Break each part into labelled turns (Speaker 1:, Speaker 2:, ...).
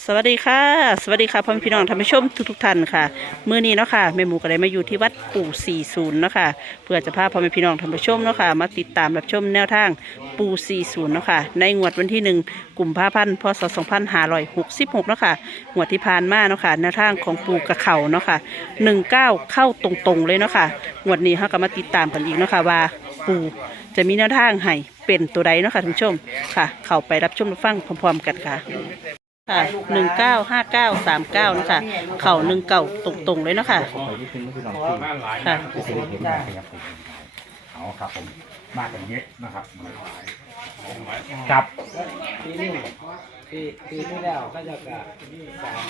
Speaker 1: สวัสดีค่ะสวัสดีค่ะพ่อแม่พี่น้องท่านผู้ชมทุกท่านค่ะมื้อนี้เนาะค่ะแม่หมูก็ได้มาอยู่ที่วัดปู่40เนาะค่ะเพื่อจะพาพ่อแม่พี่น้องท่านผู้ชมเนาะค่ะมาติดตามรับชมแนวทางปู่40เนาะค่ะในงวดวันที่1กุมภาพันธ์พศ2566เนาะค่ะงวดที่ผ่านมาเนาะค่ะแนวทางของปู่กระเข่าเนาะค่ะ19เข้าตรงๆเลยเนาะค่ะงวดนี้เฮาก็มาติดตามกันอีกเนาะค่ะว่าปู่จะมีแนวทางให้เป็นตัวใดเนาะค่ะท่านผู้ชมค่ะเข้าไปรับชมรับฟังพร้อมๆกันค่ะค่ะ195939นะคะเข่า19ตรงๆเลยเนาะค่ะค่ะ
Speaker 2: เอาครับผมมากกว่านี้นะครับกับ
Speaker 3: ปีนี้ปีที่แล้วก็จะกะการ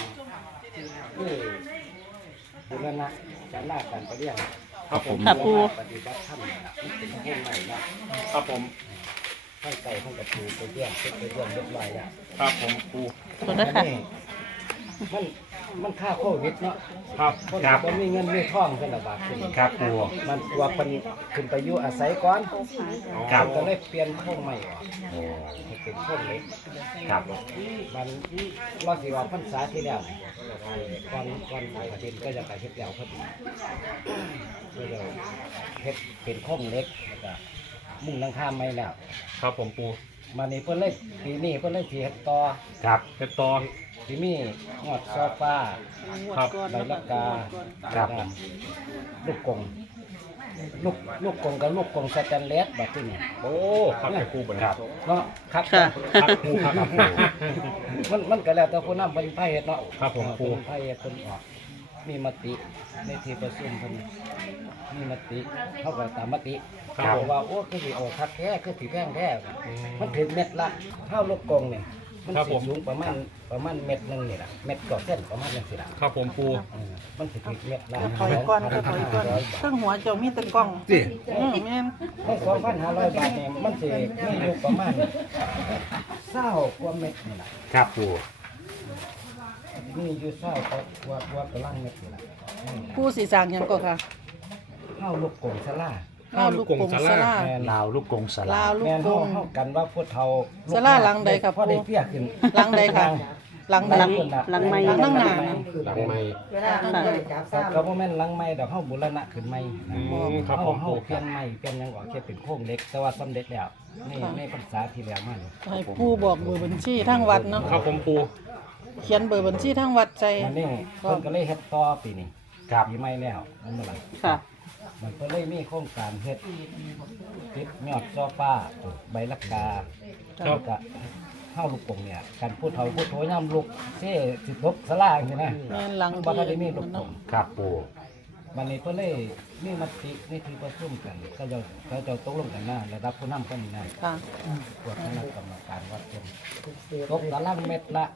Speaker 3: บูรณะจัดลาการประเรียน
Speaker 2: ครับผม
Speaker 1: ค่ะปู
Speaker 3: ปฏิบัติธรรมเป็นห้องใหม่นะครับ
Speaker 2: ผม
Speaker 3: ให้ใส่ห้องกระตูไปเรียนเรียบร้อยแล้ว
Speaker 2: ครับผมครู
Speaker 1: ขอบคุณค่ะ
Speaker 3: มันค่าโควิดเนาะ
Speaker 2: ครับ
Speaker 3: คน
Speaker 2: ครับ
Speaker 3: ก็มีเงินมีทองกันระบาดขึ้น
Speaker 2: ครับครู
Speaker 3: มันตัวคนขึ้นไปอยู่อาศัยก่อน
Speaker 2: ครับ
Speaker 3: ก็เลยเปลี่ยนห้องใหม่ออก
Speaker 2: โอ้
Speaker 3: ให้เป็นห้องเล็ก
Speaker 2: ครับ
Speaker 3: มันว่าสิว่าพรรษาที่แล้วก่อนประเด็นก็จะไปเฮ็ดแล้วพอดีก็จะเฮ็ดเป็นห้องเล็กแล้วก็มุ่งหลังคาใหม่แล้ว
Speaker 2: ครับผมครู
Speaker 3: มานี่เพิ่นเลยปีนี้เพิ่นเลยสิเฮ็ดต่อ
Speaker 2: ครับเฮ็ดต่อ
Speaker 3: สิมีงอดโซฟา
Speaker 2: ครับ
Speaker 3: ใบละกา
Speaker 2: ครับ
Speaker 3: ลูกกงลูกกงกับลูกกงสแตนเลสแบบนี้
Speaker 2: โอ้ครับแต่ครูเหมือนครับ
Speaker 3: เนาะครับ
Speaker 1: ค่ะ
Speaker 2: ครับครูครับครู
Speaker 3: มันก็แล้วแต่ผู้นำเป็นไผเฮ็ดเนาะ
Speaker 2: ครับผมครู
Speaker 3: เป็นไผเฮ็ดเพิ่นออกมีมติในที่ประชุมเพิ่นมีมติเฮาก็ตามมติ
Speaker 2: ครับ
Speaker 3: ว่าโอ้คือสิเอาคักแท้คือสิแพงแท้มันถึงเม็ดละเท่าลูกกงนี่มัน
Speaker 2: ครับ
Speaker 3: สิ
Speaker 2: ผม
Speaker 3: สูงประมาณเม็ดหนึงนี่ล่ะเม็ดต่อเส้นประมาณจังซี่ล่ะ
Speaker 2: ครับผมครู
Speaker 3: มันสิถึงเม็ดละ
Speaker 4: ถอยก่อนถอยก่อน
Speaker 3: 2,500
Speaker 4: เครื่องหัวเจ้ามีแตะกล้องแม่น
Speaker 3: ใน2,500 บาทเนี่ยมันสิมีอยู่ประมาณ20กว่าเม็ดนี่ล่ะ
Speaker 2: ครับครู
Speaker 3: มีอยู่20กว่าตารางเม็ดนี่ล่ะ
Speaker 4: ผู้สีสร้างหยังก็ค่ะ
Speaker 3: เฮาลูกกงสลา
Speaker 4: ลาวลูกกงสลา
Speaker 3: แม่น
Speaker 2: ลาวลูกกงสลา
Speaker 4: ลาวลูก
Speaker 3: แม่น
Speaker 4: ก
Speaker 3: เฮาง กันว่าพุทธเฒ่า
Speaker 4: ศาลาหลังใดครับ
Speaker 3: พอได้เพียขึ้น
Speaker 4: หลังใดค่ะหลังใด
Speaker 1: หลังไม้
Speaker 4: หลังนั่งหน้านะ
Speaker 2: หลังไม้
Speaker 3: ครับก็บ่แม่นหลังใหม่ดอกเฮาบูรณะขึ้นใหม่นะ
Speaker 2: ครับผม
Speaker 3: เฮาเปลี่ยนใหม่เปลี่ยนหยังออกแค่เป็นโครงเหล็กแต่ว่าสำเร็จแล้วนี่ในพรรษาที่แล้วมานี่
Speaker 4: ให้ผู้บอกเบอร์บัญชีทางวัดเนาะ
Speaker 2: ครับผมครู
Speaker 4: เขียนเบอร์บัญชีทางวัดใจ
Speaker 3: มันนี่เพิ่นก็เลยเฮ็ดต่อปีนี้
Speaker 2: ครับ
Speaker 3: ปีใหม่แล้วนั่นเมื่อไหร่
Speaker 1: ค่ะ
Speaker 3: มันเพิ่นเลยมีโครงการเฮ็ดติดยอดโซฟาใบลักกา
Speaker 2: ครับ
Speaker 3: ก็เฮาลูกกงเนี่ยการพูดเฒ่าพูดโถย่ำลูกเซ่สิทบสลาจังซี่นะ
Speaker 4: แม่นหลัง
Speaker 3: บ่ทันได้มีลูกก
Speaker 4: เนาะ
Speaker 3: ง
Speaker 2: ครับปู
Speaker 3: วันนี้เพิ่นเลยมีมติในที่ประชุมกันก็จะตกลงกันนะระดับผู้นำก็นี่นะ
Speaker 4: ค่ะ
Speaker 3: พวกคณะกรรมการวัดเป็นตกตารางเม็ดละ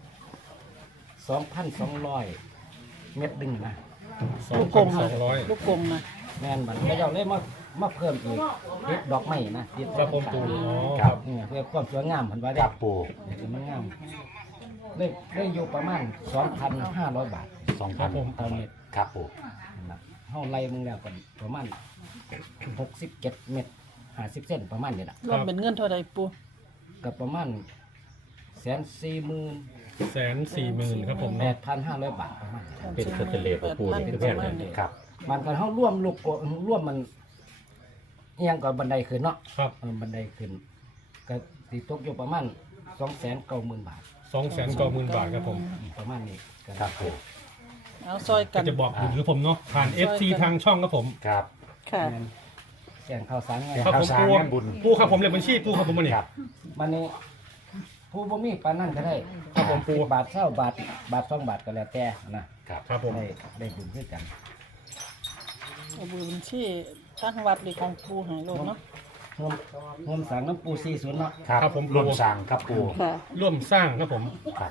Speaker 3: 2,200 เม็ดดึงนะ
Speaker 4: ลูกกงค่ะลูกกงนะ
Speaker 3: แม่นมันก็จะเลยมาเพิ่มอีกติดดอกไม้นะติด
Speaker 2: ครับผมปู
Speaker 3: ครับเนี่ยเพื่อความสวยงามเพิ่นว่า
Speaker 2: ค
Speaker 3: ได้
Speaker 2: รับปู
Speaker 3: มันงามได้อยู่ประมาณ 2,500 บาท
Speaker 2: 2,000
Speaker 3: ต่อเม็ด
Speaker 2: ครับปู
Speaker 3: นะเฮาไล่มึงแล้วกันประมาณ67 เม็ด50 เส้นประมาณนี้ล่ะ
Speaker 4: รวมเป็นเงินเท่าใดปู
Speaker 3: ก็ประมาณ140,000
Speaker 2: 140,000ครับผมเนาะ
Speaker 3: 8,500 บาทประมาณนี้
Speaker 2: เป็นสเตเลปปูนี่คือแพงเลยครับ
Speaker 3: มันก็เฮาร่วมลูกกร่วมมันเอียงกับบันไดขึ้นเนาะ
Speaker 2: ครับ
Speaker 3: บันไดขึ้นก็สิตกอยู่ประมาณ290,000 บาท
Speaker 2: 290,000 บาทครับผม
Speaker 3: ประมาณนี้ก็
Speaker 2: ครับผม
Speaker 4: เอาซอยกั
Speaker 2: ก็
Speaker 4: น
Speaker 2: จะบอกบุญคือผมเนาะผ่าน FC ทางช่องครับผมครับ
Speaker 1: ค่ะ
Speaker 3: แม่นแจ้งข่าวสารไง
Speaker 2: ครับผม
Speaker 3: ข่าวสาร
Speaker 2: ปู
Speaker 3: งานบุญ
Speaker 2: ปูครับผมเลยบัญชีปูครับผมมาเนี่ย
Speaker 3: มันนี่ผู้บ่มีปานนั้นก็ได้
Speaker 2: ครับผมปู่
Speaker 3: 10 บาท20 บาทบาท2 บาทก็แล้วแต่นะครับ
Speaker 2: ครับผม
Speaker 3: ได้บุญคือกัน
Speaker 4: เอาเบอร์บัญชีทางวัดหรือของปูให้โลดเนาะ
Speaker 3: งมสังน้ำปู40เนาะ
Speaker 2: ครับผมรวมสั่งครับปู
Speaker 1: ค่ะ
Speaker 2: ร่วมสร้างครับผมครับ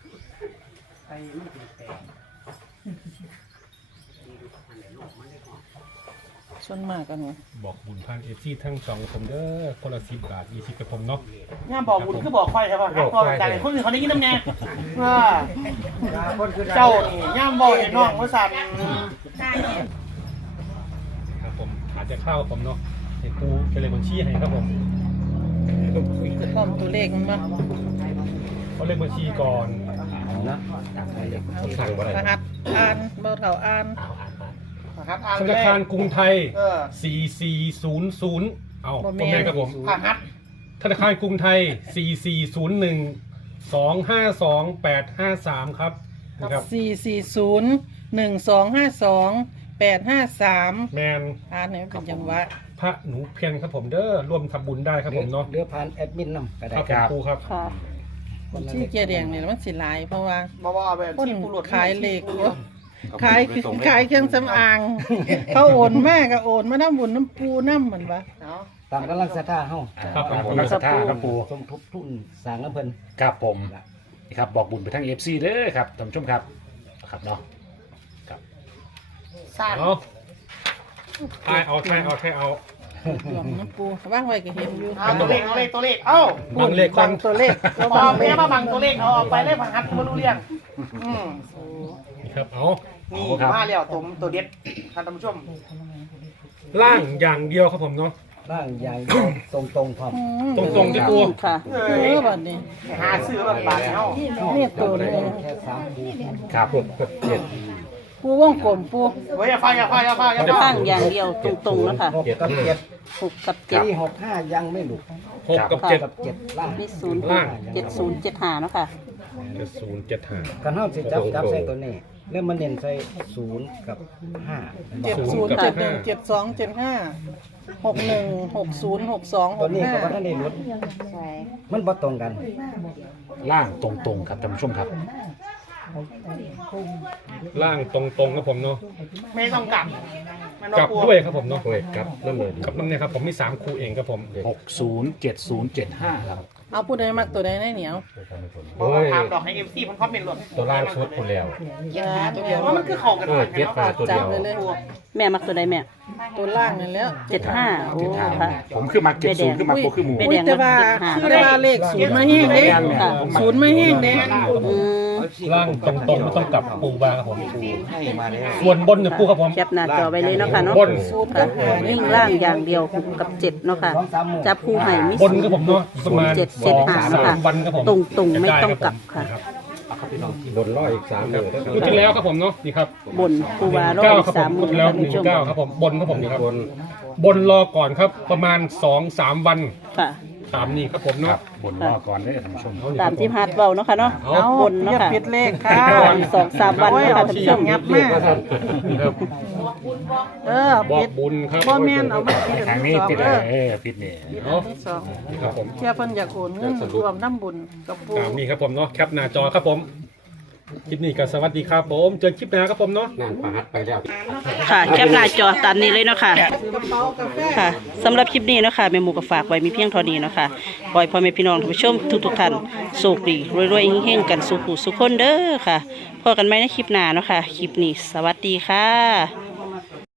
Speaker 4: ส่วนมากกันเนาะ
Speaker 2: บอกบุญผ่าน FC ทางช่องผมเด้อคนละ10 บาท20กับผมเนาะ
Speaker 1: ย่าบอกบุญคือบอกค่อยใช่ป่ะครับบอกจากคนอื่นเขาได้ยินน้ำแน่ว่าเจ้านี่ย่ามบอกไอ้น้องว่าสั่น
Speaker 2: ครับผมอาจจะเข้าผมเนาะให้ปูเป็นเลยบัญชีให้ครับผม
Speaker 4: พร้อมตัวเลขมันมา
Speaker 2: เขาเลขบัญชีก่อน
Speaker 3: นะ
Speaker 2: สั่งบ่ได้
Speaker 4: รหัสอ่านเบาเท่าอ่าน
Speaker 5: รหัสอ่าน
Speaker 2: ธ
Speaker 5: เล
Speaker 2: นา
Speaker 5: ข
Speaker 2: คารกรุงไทย 4400เอาพ่อแม่ครับผม
Speaker 5: รหัส
Speaker 2: ธนาคารกรุงไทย 4401 252 853 ครับนะครับ
Speaker 4: 4401252
Speaker 2: แมน
Speaker 4: 853อ่านเนี่ยเป็นจังหวะ
Speaker 2: พระหนูเพียนครับผมเด้อร่วมทำบุญได้ครับผมเนาะ
Speaker 3: เรือผ่านแอดมินนำก็ได้
Speaker 2: ครับผมครูครับ
Speaker 1: ค่ะ
Speaker 4: คนที่เกียร์แดงเนี่ยมันสิหลายเพราะว่า
Speaker 5: บ่แบบ
Speaker 4: คน
Speaker 5: ที่ผู้หลด
Speaker 4: ขายเหล็กเยอะขายเครื่องสำอาง เขาโอนมากก็โอนมาน้ำบุญน้ำปูน้ำเหมือนวะ
Speaker 5: เนาะ
Speaker 3: ตามกำลังศรัทธาเฮา
Speaker 2: ครับผม
Speaker 6: นักศรัทธาครับปู
Speaker 3: สมทบทุนสร้างน้ำเพิ่น
Speaker 6: ครับผมนี่ครับบอกบุญไปทั้ง FC เด้อครับท่านผู้ชมครับครับเนาะครับ
Speaker 5: สร้าง
Speaker 2: เอาทายเอา
Speaker 4: หลวงน้ำปูว่างไว้ก็เห็นอยู่
Speaker 5: เอาตัวเลขเอ้า
Speaker 2: บังเลขก่อน
Speaker 4: ตัวเลข
Speaker 5: บอแม่มาบังตัวเลขเอาออกไปเลยรหัสบ่รู้เรื่องอืม
Speaker 2: นี่ครับเอา
Speaker 5: นี่มาแล้วตัวเด็ดท่านผู้ชม
Speaker 2: ล่างอย่างเดียวครับผมเนาะ
Speaker 3: ร่างอย่างเดียวตรงๆพร้อม
Speaker 2: ตรงๆที่ปู
Speaker 1: ค่ะ
Speaker 4: บัดนี้
Speaker 5: หาซื้อแบบบาทเฮา
Speaker 4: เนี่ยตัวเลย
Speaker 3: แค่3ปู
Speaker 6: ครับ
Speaker 4: ปูวงกลมปู
Speaker 5: เฮ้ยอย่าฟัง
Speaker 1: ข้างอย่างเดียวตรงๆแล้วค่ะ
Speaker 3: 6กับ7
Speaker 1: 6 กับ
Speaker 3: ที่65ยังไม่หลุด
Speaker 2: 6 กับ
Speaker 3: กับ7ล่าง
Speaker 1: 7มี0 7075เนาะค่ะ
Speaker 2: 7 075
Speaker 3: กันเฮาสิจับใส่ตัวนี้แล้วมันเน้นใส่0กับ5
Speaker 4: 70717165616062
Speaker 3: ตัวนี้ก็บ่ทันได้หลุด
Speaker 1: ใช่
Speaker 3: มันบ่ตรงกัน
Speaker 6: ล่างตรงๆครับท่านผู้ชมครับ
Speaker 2: ล่างตรงๆครับผมเนาะ
Speaker 5: ไม่ต้องกลับมัน
Speaker 2: กลับด้วยครับผมเนาะ
Speaker 6: ครับนั่นเลย
Speaker 2: กับน้ำเนี่ยครับผมมี3คู่เองครับผม
Speaker 6: 607075ครับ
Speaker 4: เอาผู้ใดมักตัวใดได้เหนียว
Speaker 5: บอกว่าถามดอกให้ FC เพิ่นคอมเมนต์หลด
Speaker 7: ตัวล่างชุดคนแล้ว
Speaker 5: ตัวเดียวว่ามันคือเข้ากัน
Speaker 7: เก็ตปลาตัว
Speaker 4: จั
Speaker 7: เดี
Speaker 4: บ
Speaker 7: ยว
Speaker 4: เลยเลย
Speaker 1: แม่มักตัวใดแม่
Speaker 4: ตัวล่างนั่นแล้ว
Speaker 1: 75โอ้ค่ะ
Speaker 6: ผมคือมาเก็บศูนย์คือมาโคคือหมู
Speaker 1: ไม่
Speaker 4: อุ้ย
Speaker 1: แดง
Speaker 4: แต่ว่าคือได้ว่าเลขศูนย์มาแห้งเด้
Speaker 1: ค่ะ
Speaker 4: ศูนย์มาแห้งเด้
Speaker 1: อืม
Speaker 2: ล่างตรงๆไม่ต้องกลับปูบาครับผม
Speaker 3: ให้มาแล้ว
Speaker 2: ส่วนบนเนี่ยปูครับผม
Speaker 1: แคปหน้าจอไว้เลยเนาะค่ะเนาะ
Speaker 2: บน
Speaker 4: ศูนย์กับหา
Speaker 1: วิ่งล่างอย่างเดียว6กับ7เนาะค่ะ จับคู่ให้มี
Speaker 2: บนครับผมเนาะประมาณ
Speaker 1: 0 7 7 5เนาะค่ะ
Speaker 2: 2-3 วันครับผม
Speaker 1: ตรงๆไม่ต้องกลับค่ะ
Speaker 7: บนร้อยอีก3
Speaker 2: ครับงวดที่แล้วครับผมเนาะนี่ครับ
Speaker 1: บนปูวาร้อ
Speaker 2: เก้าย ครับผม
Speaker 1: 30,000
Speaker 2: งวดที่แล้ว
Speaker 1: ท่านผู้ชม
Speaker 2: 19ครับผมบนครับผมนี่ครับ
Speaker 7: บน
Speaker 2: บนรอก่อนครับประมาณ 2-3 วัน
Speaker 1: ค่ะ
Speaker 2: ตามนี้ครับผม
Speaker 6: ค
Speaker 2: เนาะ
Speaker 6: รับบนรอก่อนเด้อท่านผู้ชม
Speaker 1: ตามที่พาดเบาเนาะค่ะเนาะ
Speaker 2: เอา
Speaker 1: บนเนาะ
Speaker 4: อย่า
Speaker 1: ค่ะ
Speaker 4: ผิดเลขค่ะ
Speaker 1: 2-3 วันเนาะค่ะท่านผู้ชม
Speaker 4: งับมาก
Speaker 2: นี่ครับบอก
Speaker 4: ผิด
Speaker 2: บุญครับ
Speaker 4: บ่แม่นเอามาผิด
Speaker 6: ทางนี้ติดผิดนี่
Speaker 2: เนาะ
Speaker 4: ที่สอง
Speaker 2: นี่ครับผม
Speaker 4: เชื่อเพิ่นอยากโอนเงินรวมน้ำบุญกับปู
Speaker 2: ตามนี้ครับผมเนาะแคปหน้าจอครับผมคลิปนี้ก็สวัสดีครับผมเจอคลิปหน้าครับผมเนาะ
Speaker 7: นั่นปลาฮัดไปแล้ว
Speaker 1: ค่ะแคปหน้าจอตามนี้เลยเนาะค่ะ ค่ะสำหรับคลิปนี้เนาะค่ะแม่หมูก็ฝากไว้มีเพียงเท่านี้เนาะค่ะปล่อยพ่อแม่พี่น้องท่านผู้ชมทุกๆท่านโชคดีรวยๆเฮงๆกันสุขุสุขคนเด้อค่ะพบกันใหม่ในคลิปหน้าเนาะค่ะคลิปนี้สวัสดีค่ะ